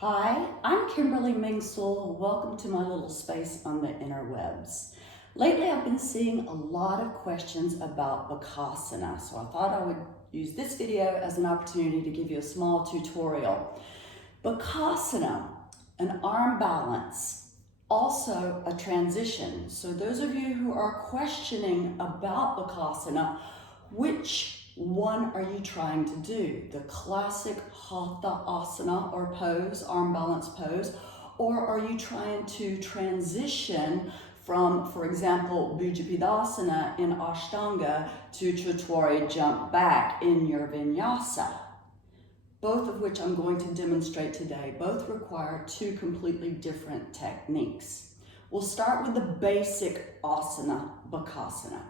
Hi, I'm Kimberly Mingsul. Welcome to my little space on the interwebs. Lately, I've been seeing a lot of questions about Bakasana, so I thought I would use this video as an opportunity to give you a small tutorial. Bakasana, an arm balance, also a transition. So those of you who are questioning about Bakasana, which one are you trying to do? The classic Hatha asana or pose, arm balance pose, or are you trying to transition from, for example, Bujapidasana in Ashtanga to Chaturanga jump back in your vinyasa? Both of which I'm going to demonstrate today. Both require two completely different techniques. We'll start with the basic asana, Bakasana.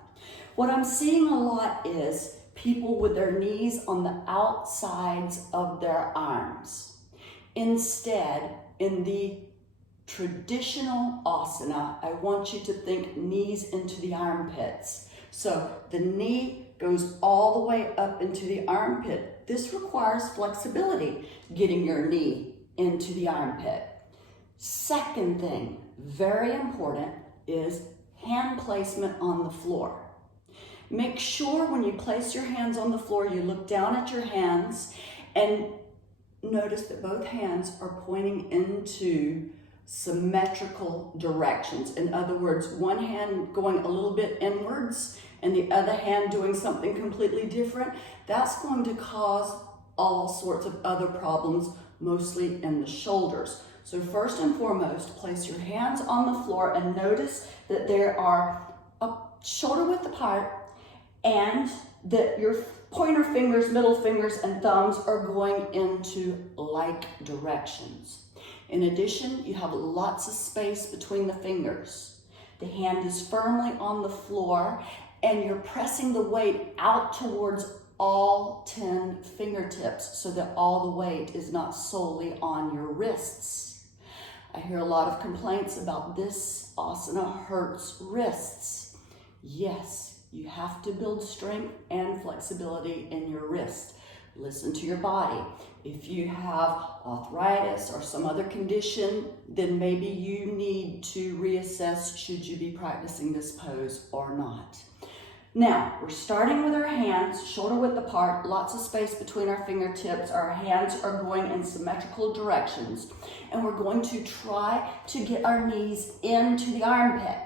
What I'm seeing a lot is people with their knees on the outsides of their arms. Instead, in the traditional asana, I want you to think knees into the armpits. So the knee goes all the way up into the armpit. This requires flexibility, getting your knee into the armpit. Second thing, very important, is hand placement on the floor. Make sure when you place your hands on the floor, you look down at your hands and notice that both hands are pointing into symmetrical directions. In other words, one hand going a little bit inwards and the other hand doing something completely different. That's going to cause all sorts of other problems, mostly in the shoulders. So first and foremost, place your hands on the floor and notice that there are a shoulder width apart and that your pointer fingers, middle fingers, and thumbs are going into like directions. In addition, you have lots of space between the fingers. The hand is firmly on the floor and you're pressing the weight out towards all 10 fingertips so that all the weight is not solely on your wrists. I hear a lot of complaints about this asana hurts wrists. Yes, you have to build strength and flexibility in your wrist. Listen to your body. If you have arthritis or some other condition, then maybe you need to reassess should you be practicing this pose or not. Now, we're starting with our hands, shoulder width apart, lots of space between our fingertips. Our hands are going in symmetrical directions, and we're going to try to get our knees into the armpit.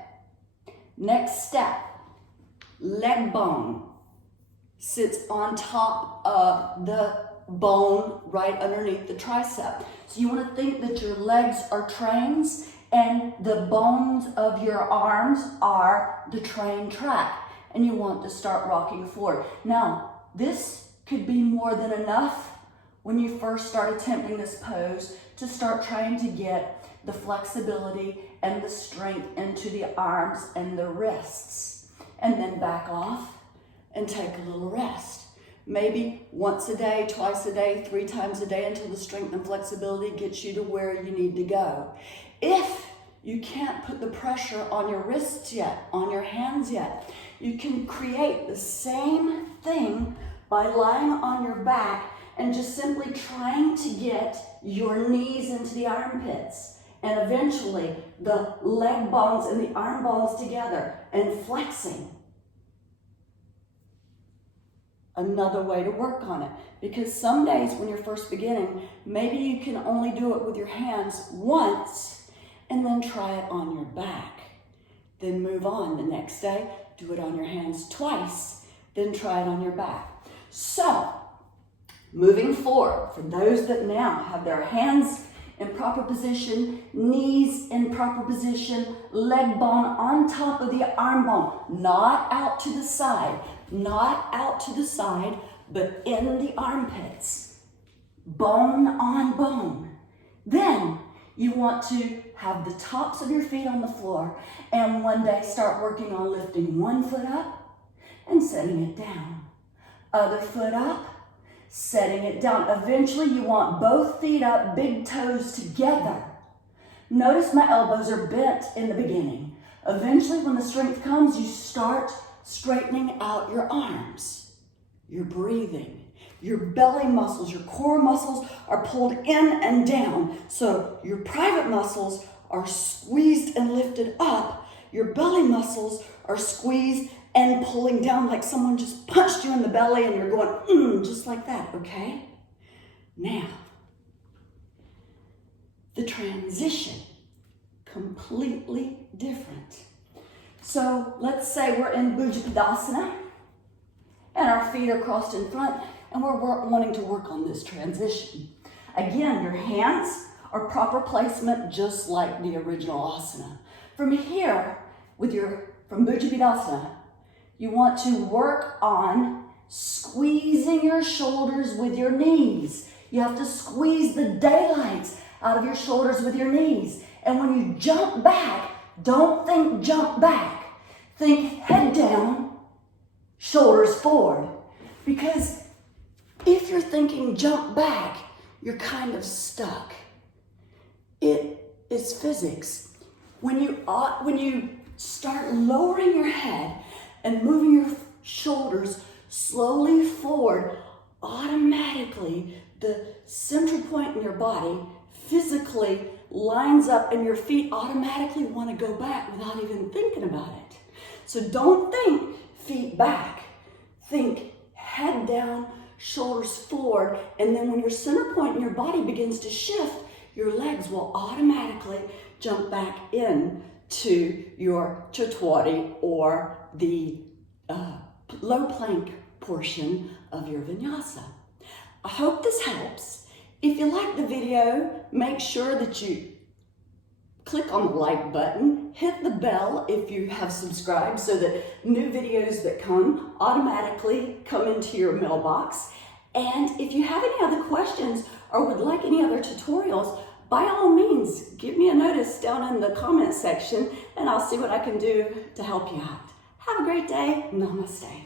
Next step, leg bone sits on top of the bone right underneath the tricep. So you want to think that your legs are trains and the bones of your arms are the train track. And you want to start rocking forward. Now, this could be more than enough when you first start attempting this pose to start trying to get the flexibility and the strength into the arms and the wrists. And then back off and take a little rest. Maybe once a day, twice a day, 3 times a day until the strength and flexibility gets you to where you need to go. If you can't put the pressure on your wrists yet, on your hands yet, you can create the same thing by lying on your back and just simply trying to get your knees into the armpits and eventually the leg bones and the arm bones together and flexing. Another way to work on it, because some days when you're first beginning, maybe you can only do it with your hands once and then try it on your back. Then move on the next day, do it on your hands twice, then try it on your back. So, moving forward, for those that now have their hands in proper position, knees in proper position, leg bone on top of the arm bone, not out to the side, not out to the side, but in the armpits, bone on bone. Then you want to have the tops of your feet on the floor and one day start working on lifting one foot up and setting it down. Other foot up, setting it down. Eventually you want both feet up, big toes together. Notice my elbows are bent in the beginning. Eventually when the strength comes, you start straightening out your arms. You're breathing. your belly muscles, your core muscles are pulled in and down. So your private muscles are squeezed and lifted up. Your belly muscles are squeezed and pulling down like someone just punched you in the belly and you're going, just like that, okay? Now, the transition, completely different. So let's say we're in Bakasana and our feet are crossed in front and we're wanting to work on this transition. Again, your hands are proper placement just like the original asana. From here, from Bakasana, you want to work on squeezing your shoulders with your knees. You have to squeeze the daylights out of your shoulders with your knees. And when you jump back, don't think jump back. Think head down, shoulders forward. Because if you're thinking jump back, you're kind of stuck. It is physics. When you start lowering your head and moving your shoulders slowly forward, automatically the central point in your body physically lines up and your feet automatically want to go back without even thinking about it. So don't think feet back. Think head down, shoulders forward, and then when your center point in your body begins to shift, your legs will automatically jump back in to your Chaturanga or the low plank portion of your vinyasa. I hope this helps. If you like the video, make sure that you click on the like button, hit the bell if you have subscribed so that new videos that come automatically come into your mailbox. And if you have any other questions or would like any other tutorials, by all means, give me a notice down in the comment section and I'll see what I can do to help you out. Have a great day. Namaste.